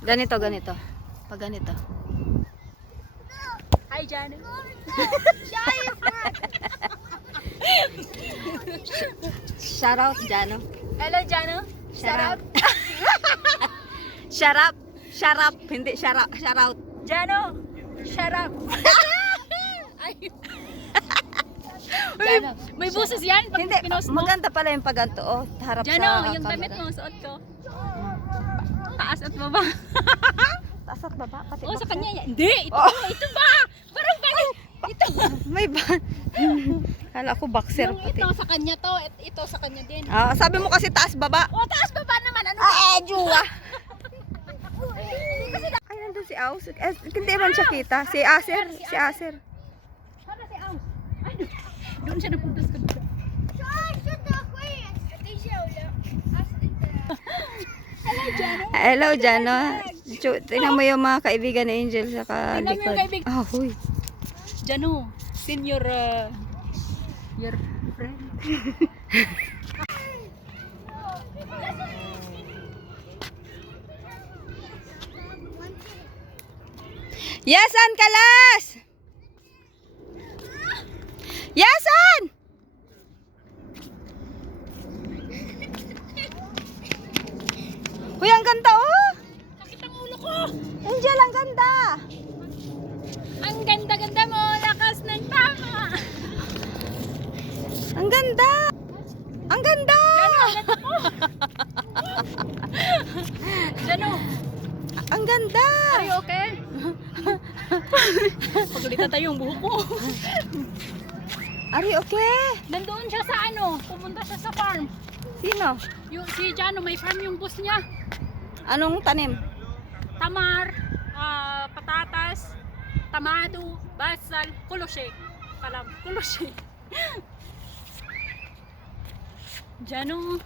Ganito, ganito. Pag ganito. Hi, Jano. Shout out, Jano. Hello, Jano. Shout out. Shut up. Shut up. Hindi, shout out. Shout out. Jano, shut up. Ay. Jano, may buses yan pag Hindi, pinost mo. maganda pala yung pagganto. Oh, harap Jano, sa yung damit camera. mo, suot ko. Taas at baba. Taas at baba, pati Oh, sa boxer. kanya yan. Hindi, ito, Oh. ito ba? Parang bakit? Ito. May ba? Kala ko boxer Yung pati. ito sa kanya to, at ito sa kanya din. Ah, sabi mo kasi taas baba. Oh, taas baba naman. Ano ba? Juwa. Ay, nandun si Aus. Hindi man siya kita. Si Aser. Si Aser. Sana si Aus. Ay, doon siya napunta sa kabila. Hello, Jano. Tingnan mo yung mga kaibigan ni Angel sa Tingnan mo yung likod. kaibigan. Ah, huy. Jano, senior your friend. Yasan, kalas! Yasan! Uy, ang ganda oh! Sakit ang ulo ko! Angel, ang ganda! Ang ganda-ganda mo, lakas ng tama! Ang ganda! Ang ganda! Jano, Ang ganda! are you okay? Pagalitan tayo yung buhok ko. Are you okay? Nandoon siya sa ano, pumunta siya sa farm. Sino? Yung, si Jano, may farm yung boss niya. Anong tanim? Tamar, patatas, tamado, basal, kuloshe. Kuloshe. Jano,